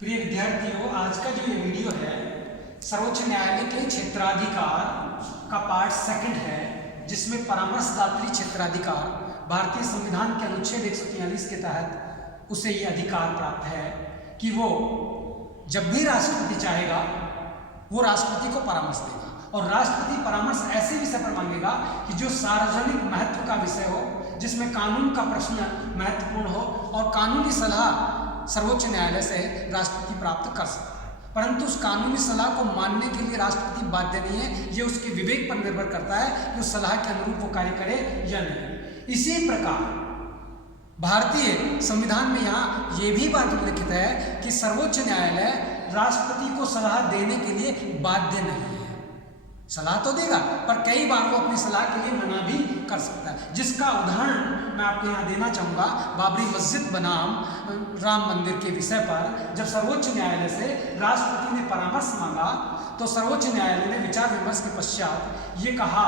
प्रिय विद्यार्थियों, आज का जो ये वीडियो है सर्वोच्च न्यायालय के क्षेत्राधिकार का पार्ट सेकंड है, जिसमें परामर्शदात्री क्षेत्राधिकार भारतीय संविधान के अनुच्छेद 143 के तहत उसे ये अधिकार प्राप्त है कि वो जब भी राष्ट्रपति चाहेगा वो राष्ट्रपति को परामर्श देगा, और राष्ट्रपति परामर्श ऐसे विषय पर मांगेगा कि जो सार्वजनिक महत्व का विषय हो, जिसमें कानून का प्रश्न महत्वपूर्ण हो, और कानूनी सलाह सर्वोच्च न्यायालय से राष्ट्रपति प्राप्त कर सकता है। परंतु उस कानूनी सलाह को मानने के लिए राष्ट्रपति बाध्य नहीं है। ये उसके विवेक पर निर्भर करता है कि उस सलाह के अनुरूप वो कार्य करे या नहीं। इसी प्रकार भारतीय संविधान में यहाँ ये भी बात उल्लिखित है कि सर्वोच्च न्यायालय राष्ट्रपति को सलाह देने के लिए बाध्य नहीं है। सलाह तो देगा, पर कई बार वो अपनी सलाह के लिए मना भी कर सकता है, जिसका उदाहरण मैं आपको यहाँ देना चाहूँगा। बाबरी मस्जिद बनाम राम मंदिर के विषय पर जब सर्वोच्च न्यायालय से राष्ट्रपति ने परामर्श मांगा, तो सर्वोच्च न्यायालय ने विचार विमर्श के पश्चात ये कहा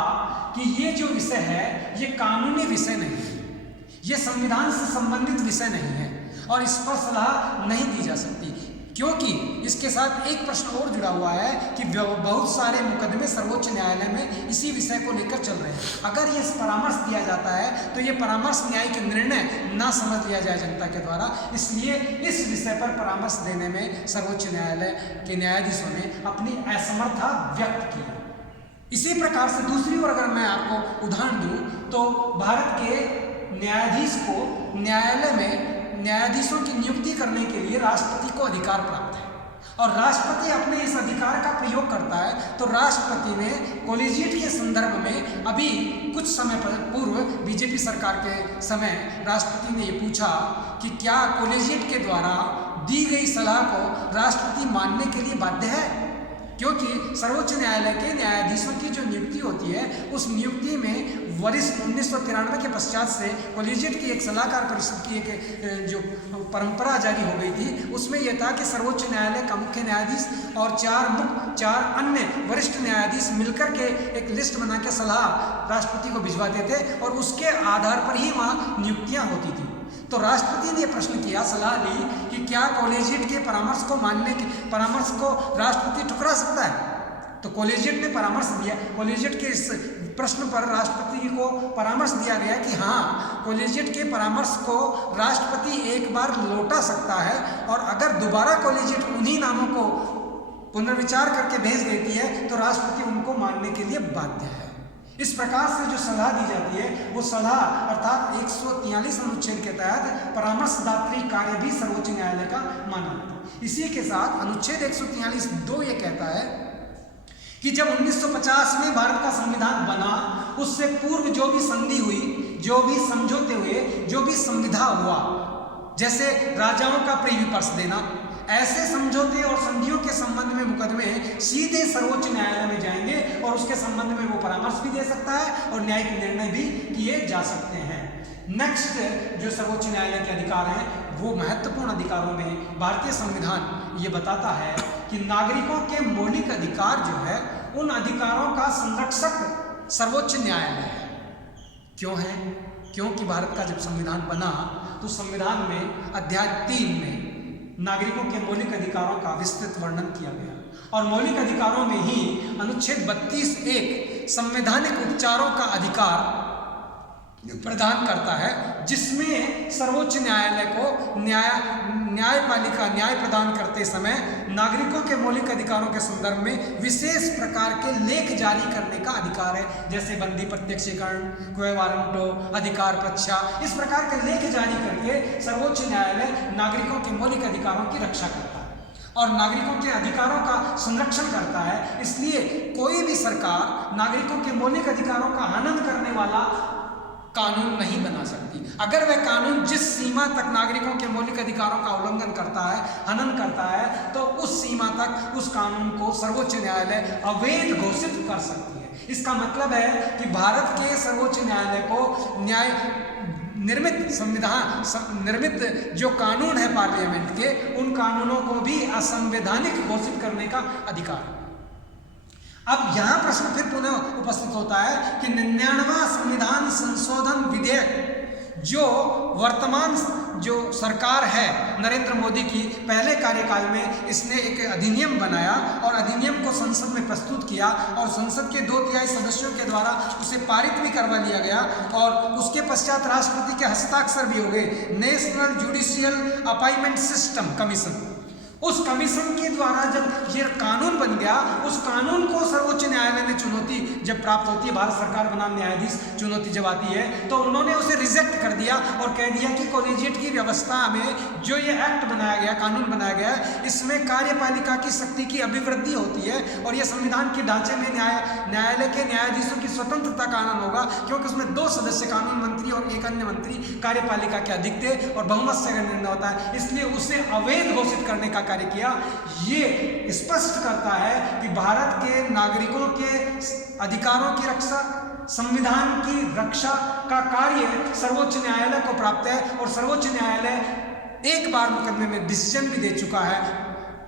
कि ये जो विषय है ये कानूनी विषय नहीं है, ये संविधान से संबंधित विषय नहीं है, और इस पर सलाह नहीं दी जा सकती, क्योंकि इसके साथ एक प्रश्न और जुड़ा हुआ है कि बहुत सारे मुकदमे सर्वोच्च न्यायालय में इसी विषय को लेकर चल रहे हैं। अगर ये परामर्श दिया जाता है तो ये परामर्श न्यायिक निर्णय ना समझ लिया जाए जनता के द्वारा, इसलिए इस विषय पर परामर्श देने में सर्वोच्च न्यायालय के न्यायाधीशों ने अपनी असमर्थता व्यक्त की। इसी प्रकार से दूसरी ओर अगर मैं आपको उदाहरण दूं तो भारत के न्यायाधीश को न्यायालय में न्यायाधीशों की नियुक्ति करने के लिए राष्ट्रपति को अधिकार प्राप्त है, और राष्ट्रपति अपने इस अधिकार का प्रयोग करता है। तो राष्ट्रपति ने कॉलेजिएट के संदर्भ में अभी कुछ समय पूर्व बीजेपी सरकार के समय राष्ट्रपति ने ये पूछा कि क्या कॉलेजिएट के द्वारा दी गई सलाह को राष्ट्रपति मानने के लिए बाध्य है, क्योंकि सर्वोच्च न्यायालय के न्यायाधीशों की जो नियुक्ति होती है उस नियुक्ति में वर्ष 1993 के पश्चात से कॉलेजिएट की एक सलाहकार परिषद की एक जो परंपरा जारी हो गई थी, उसमें यह था कि सर्वोच्च न्यायालय का मुख्य न्यायाधीश और चार अन्य वरिष्ठ न्यायाधीश मिलकर के एक लिस्ट बना के सलाह राष्ट्रपति को भिजवाते थे, और उसके आधार पर ही वहाँ नियुक्तियाँ होती थी। तो राष्ट्रपति ने प्रश्न किया, सलाह ली कि क्या कॉलेजिएट के परामर्श को मानने के परामर्श को राष्ट्रपति ठुकरा सकता है। तो कॉलेजिएट ने परामर्श दिया। कॉलेजिएट के इस प्रश्न पर राष्ट्रपति को परामर्श दिया गया कि हाँ, कॉलेजिएट के परामर्श को राष्ट्रपति एक बार लौटा सकता है, और अगर दोबारा कॉलेजिएट उन्हीं नामों को पुनर्विचार करके भेज देती है तो राष्ट्रपति उनको मानने के लिए बाध्य है। इस प्रकार से जो सलाह दी जाती है वो सलाह अर्थात 143 अनुच्छेद के तहत परामर्शदात्री कार्य भी सर्वोच्च न्यायालय का माना जाता है। इसी के साथ अनुच्छेद 143(2) ये कहता है कि जब 1950 में भारत का संविधान बना, उससे पूर्व जो भी संधि हुई, जो भी समझौते हुए, जो भी संविधा हुआ, जैसे राजाओं का प्रीवी पर्स देना, ऐसे समझौते और संधियों के संबंध में मुकदमे सीधे सर्वोच्च न्यायालय में जाएंगे, और उसके संबंध में वो परामर्श भी दे सकता है और न्यायिक निर्णय भी किए जा सकते हैं। नेक्स्ट जो सर्वोच्च न्यायालय के अधिकार हैं वो महत्वपूर्ण अधिकारों में भारतीय संविधान ये बताता है कि नागरिकों के मौलिक अधिकार जो है उन अधिकारों का संरक्षक सर्वोच्च न्यायालय है। क्यों है? क्योंकि भारत का जब संविधान बना तो संविधान में अध्याय 3 में नागरिकों के मौलिक अधिकारों का विस्तृत वर्णन किया गया, और मौलिक अधिकारों में ही अनुच्छेद 32(1) संवैधानिक उपचारों का अधिकार प्रदान करता है, जिसमें सर्वोच्च न्यायालय को न्याय प्रदान करते समय नागरिकों के मौलिक अधिकारों के संदर्भ में विशेष प्रकार के लेख जारी करने का अधिकार है, जैसे बंदी प्रत्यक्षीकरण, क्वे वारंटो, अधिकार प्रच्छा। इस प्रकार के लेख जारी करके सर्वोच्च न्यायालय नागरिकों के मौलिक अधिकारों की रक्षा करता है और नागरिकों के अधिकारों का संरक्षण करता है। इसलिए कोई भी सरकार नागरिकों के मौलिक अधिकारों का हनन करने वाला कानून नहीं बना सकती। अगर वह कानून जिस सीमा तक नागरिकों के मौलिक अधिकारों का उल्लंघन करता है, हनन करता है, तो उस सीमा तक उस कानून को सर्वोच्च न्यायालय अवैध घोषित कर सकती है। इसका मतलब है कि भारत के सर्वोच्च न्यायालय को न्याय निर्मित जो कानून है पार्लियामेंट के, उन कानूनों को भी असंवैधानिक घोषित करने का अधिकार है। अब यहां प्रश्न फिर पुनः उपस्थित होता है कि 99वां संविधान संशोधन विधेयक जो वर्तमान जो सरकार है नरेंद्र मोदी की, पहले कार्यकाल में इसने एक अधिनियम बनाया और अधिनियम को संसद में प्रस्तुत किया और संसद के 2/3 सदस्यों के द्वारा उसे पारित भी करवा लिया गया और उसके पश्चात राष्ट्रपति के हस्ताक्षर भी हो गए। National judicial appointment system commission, उस कमीशन के द्वारा जब ये कानून बन गया, उस कानून को सर्वोच्च न्यायालय ने चुनौती जब प्राप्त होती है, भारत सरकार बनाम न्यायाधीश चुनौती जब आती है, तो उन्होंने उसे रिजेक्ट कर दिया और कह दिया कि कॉलेजिएट की व्यवस्था में जो ये एक्ट बनाया गया, कानून बनाया गया, इसमें कार्यपालिका की शक्ति की अभिवृद्धि होती है और यह संविधान के ढांचे में न्यायालय के न्यायाधीशों की स्वतंत्रता का आनंद होगा, क्योंकि उसमें 2 सदस्य कानून मंत्री और एक अन्य मंत्री कार्यपालिका के अधिक थे और बहुमत से अगर निर्णय होता है, इसलिए उसे अवैध घोषित करने का कार्य किया। ये स्पष्ट करता है कि भारत के नागरिकों के अधिकारों की रक्षा, संविधान की रक्षा का कार्य सर्वोच्च न्यायालय को प्राप्त है और सर्वोच्च न्यायालय एक बार मुकदमे में डिसीजन भी दे चुका है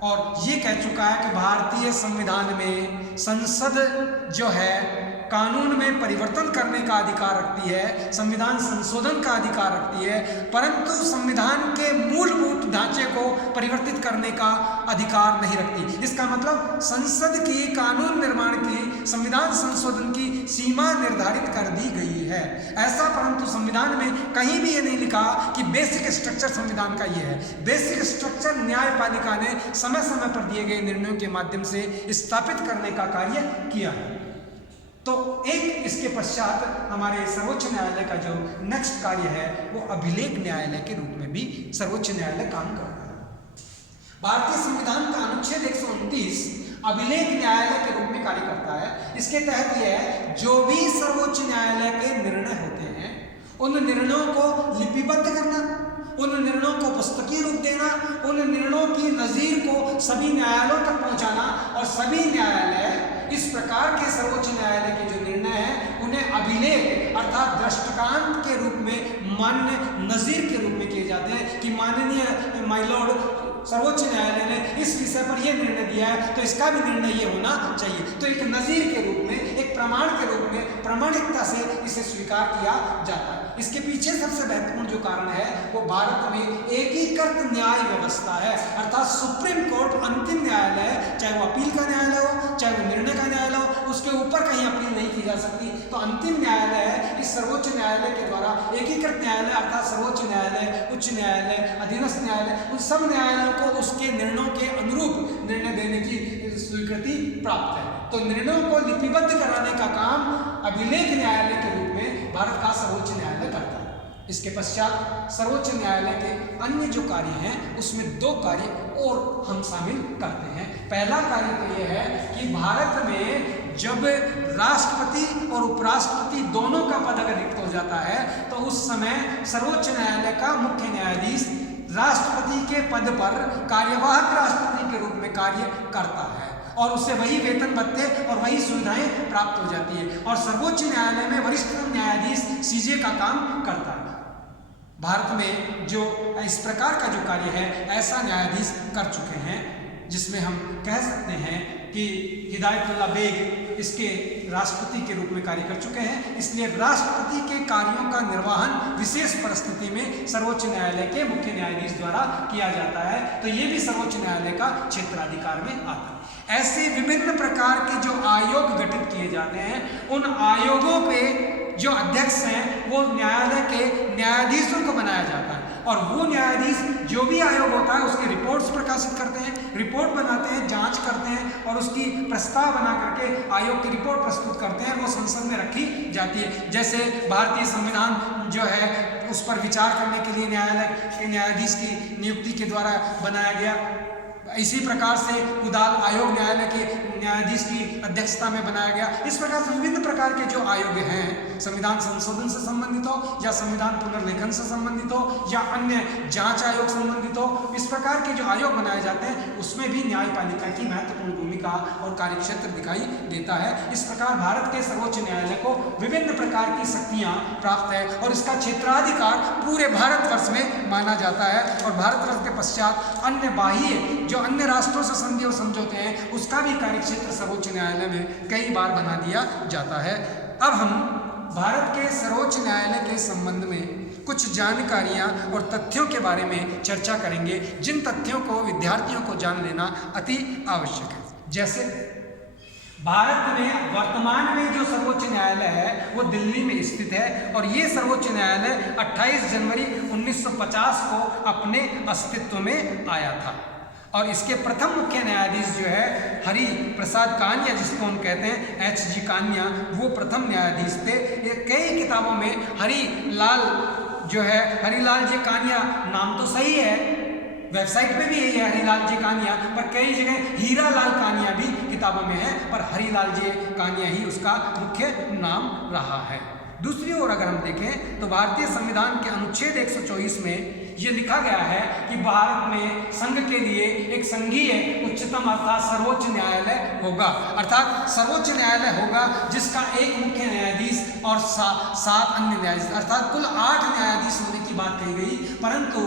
और ये कह चुका है कि भारतीय संविधान में संसद जो है कानून में परिवर्तन करने का अधिकार रखती है, संविधान संशोधन का अधिकार रखती है, परंतु संविधान के मूलभूत ढांचे को परिवर्तित करने का अधिकार नहीं रखती। इसका मतलब संसद की कानून निर्माण की, संविधान संशोधन की सीमा निर्धारित कर दी गई है। ऐसा परंतु संविधान में कहीं भी ये नहीं लिखा कि बेसिक स्ट्रक्चर संविधान का ये है। बेसिक स्ट्रक्चर न्यायपालिका ने समय समय पर दिए गए निर्णयों के माध्यम से स्थापित करने का कार्य किया है। तो एक इसके पश्चात हमारे सर्वोच्च न्यायालय का जो नेक्स्ट कार्य है वो अभिलेख न्यायालय के रूप में भी सर्वोच्च न्यायालय काम करता है। भारतीय संविधान का अनुच्छेद 129 अभिलेख न्यायालय के रूप में कार्य करता है। इसके तहत यह है, जो भी सर्वोच्च न्यायालय के निर्णय होते हैं उन निर्णयों को लिपिबद्ध करना, उन निर्णयों को पुस्तकीय रूप देना, उन निर्णयों की नज़ीर को सभी न्यायालयों तक पहुंचाना और सभी न्यायालय इस प्रकार के सर्वोच्च न्यायालय के जो निर्णय हैं उन्हें अभिलेख अर्थात दृष्टांत के रूप में, मान्य नज़ीर के रूप में किए जाते हैं कि माननीय माय लॉर्ड सर्वोच्च न्यायालय ने इस विषय पर यह निर्णय दिया है तो इसका भी निर्णय ये होना चाहिए। तो एक नज़ीर के रूप में, एक प्रमाण के रूप में प्रामाणिकता से इसे स्वीकार किया जाता है। इसके पीछे सबसे महत्वपूर्ण जो कारण है वो भारत में एकीकृत न्याय व्यवस्था है, अर्थात सुप्रीम कोर्ट अंतिम न्यायालय है, चाहे वो अपील का न्यायालय हो, चाहे वो निर्णय का न्यायालय हो, उसके ऊपर कहीं अपील नहीं की जा सकती। तो अंतिम न्यायालय है। इस सर्वोच्च न्यायालय के द्वारा एकीकृत न्यायालय अर्थात सर्वोच्च न्यायालय, उच्च न्यायालय, अधीनस्थ न्यायालय, उन सब न्यायालयों को उसके निर्णयों के अनुरूप निर्णय देने की स्वीकृति प्राप्त है। तो निर्णयों को लिपिबद्ध कराने का काम अभिलेख न्यायालय के रूप में भारत का सर्वोच्च न्यायालय करता है। इसके पश्चात सर्वोच्च न्यायालय के अन्य जो कार्य हैं उसमें 2 कार्य और हम शामिल करते हैं। पहला कार्य तो यह है कि भारत में जब राष्ट्रपति और उपराष्ट्रपति दोनों का पद अगर रिक्त हो जाता है तो उस समय सर्वोच्च न्यायालय का मुख्य न्यायाधीश राष्ट्रपति के पद पर कार्यवाहक राष्ट्रपति के रूप में कार्य करता है और उससे वही वेतन भत्ते और वही सुविधाएं प्राप्त हो जाती है और सर्वोच्च न्यायालय में वरिष्ठ न्यायाधीश सीजे का काम करता है। भारत में जो इस प्रकार का जो कार्य है ऐसा न्यायाधीश कर चुके हैं, जिसमें हम कह सकते हैं कि हिदायतुल्लाह बेग इसके राष्ट्रपति के रूप में कार्य कर चुके हैं। इसलिए राष्ट्रपति के कार्यों का निर्वहन विशेष परिस्थिति में सर्वोच्च न्यायालय के मुख्य न्यायाधीश द्वारा किया जाता है। तो ये भी सर्वोच्च न्यायालय का क्षेत्राधिकार में आता है। ऐसे विभिन्न प्रकार के जो आयोग गठित किए जाते हैं उन आयोगों पे जो अध्यक्ष हैं वो न्यायालय के न्यायाधीशों को बनाया जाता है और वो न्यायाधीश जो भी आयोग होता है उसकी रिपोर्ट्स प्रकाशित करते हैं, रिपोर्ट बनाते हैं, जांच करते हैं और उसकी प्रस्ताव बना करके आयोग की रिपोर्ट प्रस्तुत करते हैं। वो संसद में रखी जाती है। जैसे भारतीय संविधान जो है उस पर विचार करने के लिए न्यायालय के न्यायाधीश की नियुक्ति के द्वारा बनाया गया, इसी प्रकार से उदाल आयोग न्यायालय के न्यायाधीश की अध्यक्षता में बनाया गया। इस प्रकार से विभिन्न प्रकार के जो आयोग हैं, संविधान संशोधन से संबंधित हो या संविधान पुनर्लेखन से संबंधित हो या अन्य जांच आयोग संबंधित हो, इस प्रकार के जो आयोग बनाए जाते हैं उसमें भी न्यायपालिका की महत्वपूर्ण भूमिका और कार्यक्षेत्र दिखाई देता है। इस प्रकार भारत के सर्वोच्च न्यायालय को विभिन्न प्रकार की शक्तियाँ प्राप्त है और इसका क्षेत्राधिकार पूरे भारतवर्ष में माना जाता है और भारतवर्ष के पश्चात अन्य बाह्य जो अन्य राष्ट्रों से संधि और समझौते हैं उसका भी कार्यक्षेत्र सर्वोच्च न्यायालय में कई बार बना दिया जाता है। अब हम भारत के सर्वोच्च न्यायालय के संबंध में कुछ जानकारियां और तथ्यों के बारे में चर्चा करेंगे, जिन तथ्यों को विद्यार्थियों को जान लेना अति आवश्यक है। जैसे भारत में वर्तमान में जो सर्वोच्च न्यायालय है वो दिल्ली में स्थित है और ये सर्वोच्च न्यायालय 28 जनवरी 1950 को अपने अस्तित्व में आया था। और इसके प्रथम मुख्य न्यायाधीश जो है हरि प्रसाद कान्या, जिसको हम कहते हैं H.G. कान्या, वो प्रथम न्यायाधीश थे। ये कई किताबों में हरिलाल जो है, हरिलाल जी कान्या नाम तो सही है, वेबसाइट पे भी यही है हरिलाल जी कान्या, पर कई जगह हीरालाल कान्या भी किताबों में है, पर हरिलाल जी कान्या ही उसका मुख्य नाम रहा है। दूसरी ओर अगर हम देखें तो भारतीय संविधान के अनुच्छेद 124 में ये लिखा गया है कि भारत में संघ के लिए एक संघीय उच्चतम अर्थात सर्वोच्च न्यायालय होगा, अर्थात सर्वोच्च न्यायालय होगा जिसका एक मुख्य न्यायाधीश और 7 अन्य न्यायाधीश, अर्थात कुल 8 न्यायाधीश होने की बात कही गई। परंतु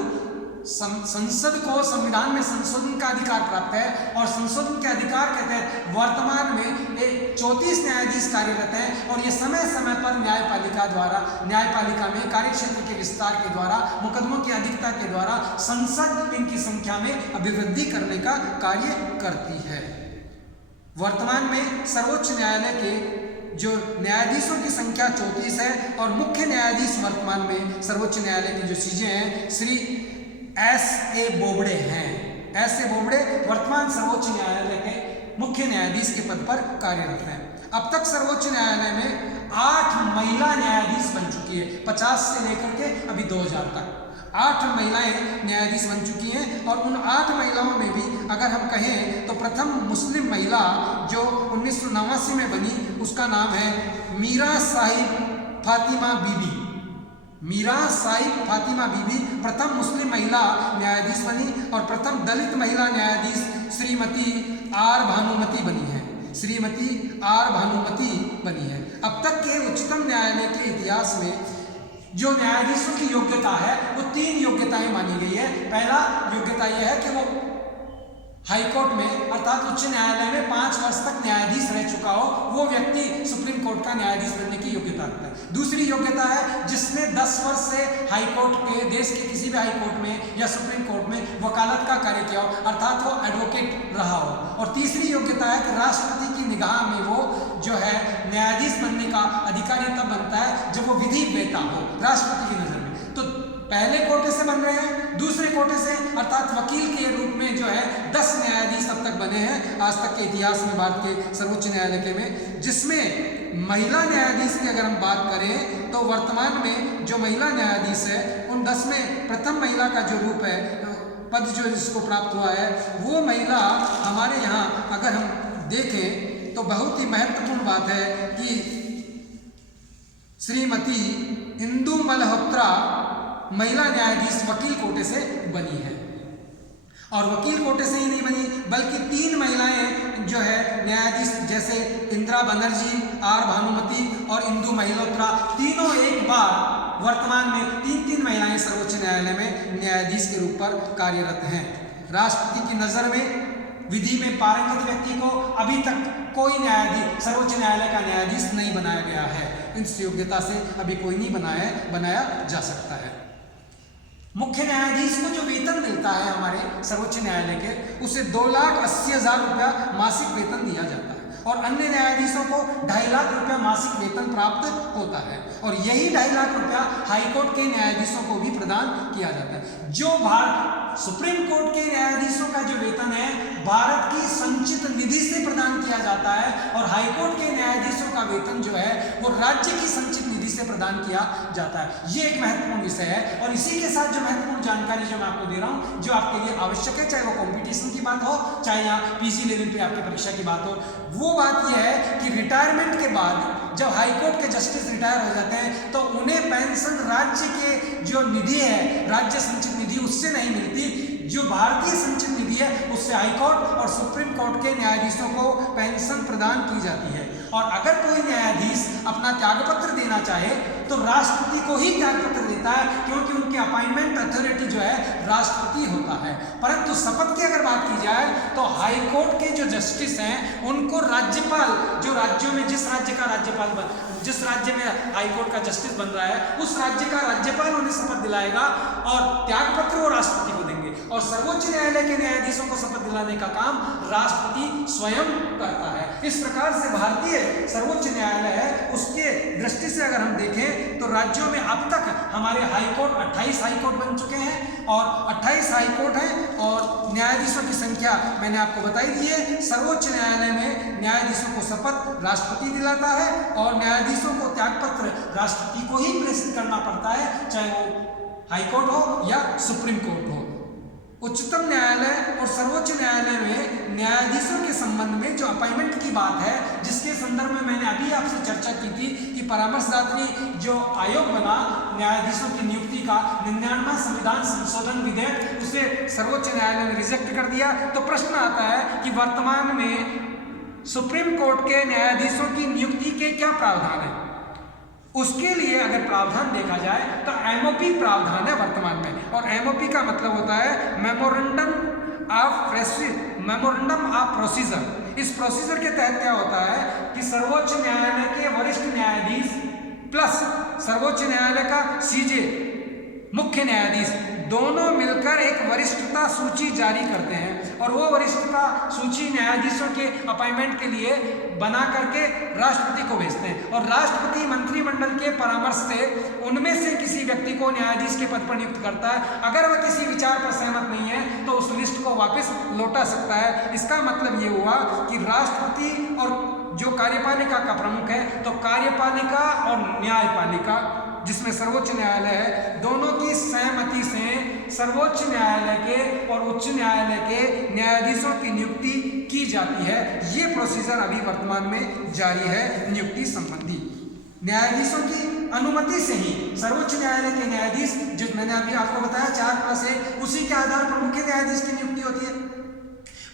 संसद को संविधान में संशोधन का अधिकार प्राप्त है और संशोधन के अधिकार के तहत वर्तमान में 34 न्यायाधीश कार्यरत हैं और ये समय समय पर न्यायपालिका में कार्यक्षेत्र के विस्तार के द्वारा, मुकदमों की अधिकता के द्वारा संसद इनकी संख्या में अभिवृद्धि करने का कार्य करती है। वर्तमान में सर्वोच्च न्यायालय के जो न्यायाधीशों की संख्या 34 है और मुख्य न्यायाधीश वर्तमान में सर्वोच्च न्यायालय की जो चीजें हैं श्री S.A. बोबड़े हैं। S.A. बोबड़े वर्तमान सर्वोच्च न्यायालय के मुख्य न्यायाधीश के पद पर कार्यरत हैं। अब तक सर्वोच्च न्यायालय में 8 महिला न्यायाधीश बन चुकी है, 50 से लेकर के अभी 2000 तक 8 महिलाएं न्यायाधीश बन चुकी हैं। और उन 8 महिलाओं में भी अगर हम कहें तो प्रथम मुस्लिम महिला जो 1989 में बनी, उसका नाम है मीरा साहिब फातिमा बीबी। मीरा साहिब फातिमा बीबी प्रथम मुस्लिम महिला न्यायाधीश बनी और प्रथम दलित महिला न्यायाधीश श्रीमती आर भानुमति बनी है। श्रीमती आर भानुमति बनी है। अब तक के उच्चतम न्यायालय के इतिहास में जो न्यायाधीशों की योग्यता है वो 3 योग्यताएं मानी गई है। पहला योग्यता यह है कि वो हाईकोर्ट में अर्थात उच्च न्यायालय में 5 वर्ष तक न्यायाधीश रह चुका हो, वो व्यक्ति सुप्रीम कोर्ट का न्यायाधीश बनने की योग्यता रखता है। दूसरी योग्यता है जिसने 10 वर्ष से हाईकोर्ट के, देश के किसी भी हाईकोर्ट में या सुप्रीम कोर्ट में वकालत का कार्य किया हो, अर्थात वो एडवोकेट रहा हो। और तीसरी योग्यता है कि राष्ट्रपति की निगाह में वो जो है न्यायाधीश बनने का अधिकारी तब बनता है जब वो विधि वेता हो राष्ट्रपति की नजर में। तो पहले कोटे से बन रहे हैं, दूसरे कोटे से अर्थात वकील के रूप में जो है 10 न्यायाधीश अब तक बने हैं आज तक के इतिहास में भारत के सर्वोच्च न्यायालय के में। जिसमें महिला न्यायाधीश की अगर हम बात करें तो वर्तमान में जो महिला न्यायाधीश है उन 10 में प्रथम महिला का जो रूप है, पद जो जिसको प्राप्त हुआ है, वो महिला हमारे यहाँ अगर हम देखें तो बहुत ही महत्वपूर्ण बात है कि श्रीमती इंदु मल्होत्रा महिला न्यायाधीश वकील कोटे से बनी है। और वकील कोटे से ही नहीं बनी बल्कि 3 महिलाएं जो है न्यायाधीश, जैसे इंदिरा बनर्जी, आर भानुमति और इंदु मल्होत्रा, तीनों एक बार वर्तमान में 3 महिलाएं सर्वोच्च न्यायालय में न्यायाधीश के रूप पर कार्यरत हैं। राष्ट्रपति की नज़र में विधि में पारंगत व्यक्ति को अभी तक कोई न्यायाधीश, सर्वोच्च न्यायालय का न्यायाधीश नहीं बनाया गया है। इस योग्यता से अभी कोई नहीं बनाया जा सकता है। मुख्य न्यायाधीश को जो वेतन मिलता है हमारे सर्वोच्च न्यायालय के, उसे 2,80,000 रुपया मासिक वेतन दिया जाता है और अन्य न्यायाधीशों को 2.5 लाख रुपया मासिक वेतन प्राप्त होता है। और यही 2.5 लाख रुपया हाईकोर्ट के न्यायाधीशों को भी प्रदान किया जाता है। जो सुप्रीम कोर्ट के न्यायाधीशों का जो वेतन है भारत की संचित निधि से प्रदान किया जाता है और हाईकोर्ट के न्यायाधीशों का वेतन जो है वो राज्य की संचित निधि से प्रदान किया जाता है। ये एक महत्वपूर्ण विषय है। और इसी के साथ जो महत्वपूर्ण जानकारी जो मैं आपको दे रहा हूँ, जो आपके लिए आवश्यक है, चाहे वो कॉम्पिटिशन की बात हो, चाहे यहाँ पीजी लेवल पे आपकी परीक्षा की बात हो, वो बात यह है कि रिटायरमेंट के बाद जब हाईकोर्ट के जस्टिस रिटायर हो जाते हैं तो उन्हें पेंशन राज्य के जो निधि है, राज्य संचित निधि, उससे नहीं मिलती। जो भारतीय संचित निधि है उससे हाईकोर्ट और सुप्रीम कोर्ट के न्यायाधीशों को पेंशन प्रदान की जाती है। और अगर कोई न्यायाधीश अपना त्यागपत्र देना चाहे तो राष्ट्रपति को ही त्यागपत्र देता है, क्योंकि उनकी अपॉइंटमेंट अथॉरिटी जो है राष्ट्रपति होता है। परंतु शपथ की अगर बात की जाए तो हाईकोर्ट के जो जस्टिस हैं उनको राज्यपाल, जो राज्यों में जिस राज्य का राज्यपाल जिस राज्य में हाई कोर्ट का जस्टिस बन रहा है उस राज्य का राज्यपाल उन्हें शपथ दिलाएगा और त्यागपत्र वो राष्ट्रपति को देंगे, और सर्वोच्च न्यायालय के न्यायाधीशों को शपथ दिलाने का काम राष्ट्रपति स्वयं करता है। इस प्रकार से भारतीय सर्वोच्च न्यायालय है उसके दृष्टि से अगर हम देखें तो राज्यों में अब तक हमारे हाई कोर्ट 28 हाई कोर्ट बन चुके हैं और 28 हाई कोर्ट हैं, और न्यायाधीशों की संख्या मैंने आपको बताई दी है। सर्वोच्च न्यायालय में न्यायाधीशों को शपथ राष्ट्रपति दिलाता है और न्यायाधीशों को त्यागपत्र राष्ट्रपति को ही प्रेषित करना पड़ता है, चाहे वो हाई कोर्ट हो या सुप्रीम कोर्ट हो। उच्चतम न्यायालय और सर्वोच्च न्यायालय में न्यायाधीशों के संबंध में जो अपॉइंटमेंट की बात है, जिसके संदर्भ में मैंने अभी आपसे चर्चा की थी कि परामर्शदात्री जो आयोग बना न्यायाधीशों की नियुक्ति का, 99वां संविधान संशोधन विधेयक, उसे सर्वोच्च न्यायालय ने रिजेक्ट कर दिया। तो प्रश्न आता है कि वर्तमान में सुप्रीम कोर्ट के न्यायाधीशों की नियुक्ति के क्या प्रावधान है। उसके लिए अगर प्रावधान देखा जाए तो एमओपी प्रावधान है वर्तमान में, और एमओपी का मतलब होता है मेमोरेंडम ऑफ प्रोसीजर। इस प्रोसीजर के तहत क्या होता है कि सर्वोच्च न्यायालय के वरिष्ठ न्यायाधीश प्लस सर्वोच्च न्यायालय का सीजे मुख्य न्यायाधीश दोनों मिलकर एक वरिष्ठता सूची जारी करते हैं, और वो वरिष्ठता सूची न्यायाधीशों के अपॉइंटमेंट के लिए बना करके राष्ट्रपति को भेजते हैं, और राष्ट्रपति मंत्रिमंडल के परामर्श से उनमें से किसी व्यक्ति को न्यायाधीश के पद पर नियुक्त करता है। अगर वह किसी विचार पर सहमत नहीं है तो उस लिस्ट को वापस लौटा सकता है। इसका मतलब ये हुआ कि राष्ट्रपति और जो कार्यपालिका का प्रमुख है, तो कार्यपालिका और न्यायपालिका जिसमें सर्वोच्च न्यायालय है, दोनों की सहमति से सर्वोच्च न्यायालय के और उच्च न्यायालय के न्यायाधीशों की नियुक्ति की जाती है। ये प्रोसीजर अभी वर्तमान में जारी है नियुक्ति संबंधी। न्यायाधीशों की अनुमति से ही सर्वोच्च न्यायालय के न्यायाधीश, जो मैंने अभी आपको बताया 4+1, उसी के आधार पर मुख्य न्यायाधीश की नियुक्ति होती है।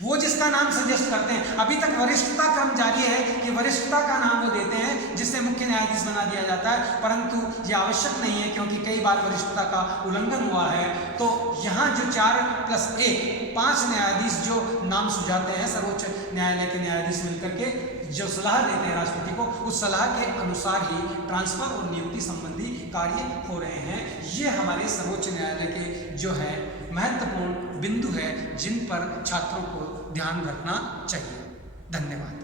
वो जिसका नाम सजेस्ट करते हैं, अभी तक वरिष्ठता क्रम जारी है कि वरिष्ठता का नाम वो देते हैं जिससे मुख्य न्यायाधीश बना दिया जाता है, परंतु ये आवश्यक नहीं है क्योंकि कई बार वरिष्ठता का उल्लंघन हुआ है। तो यहाँ जो 4+1 5 न्यायाधीश जो नाम सुझाते हैं, सर्वोच्च न्यायालय के न्यायाधीश मिलकर के जो सलाह देते हैं राष्ट्रपति को, उस सलाह के अनुसार ही ट्रांसफर और नियुक्ति संबंधी कार्य हो रहे हैं। ये हमारे सर्वोच्च न्यायालय के जो है महत्वपूर्ण बिंदु है जिन पर छात्रों को ध्यान रखना चाहिए। धन्यवाद।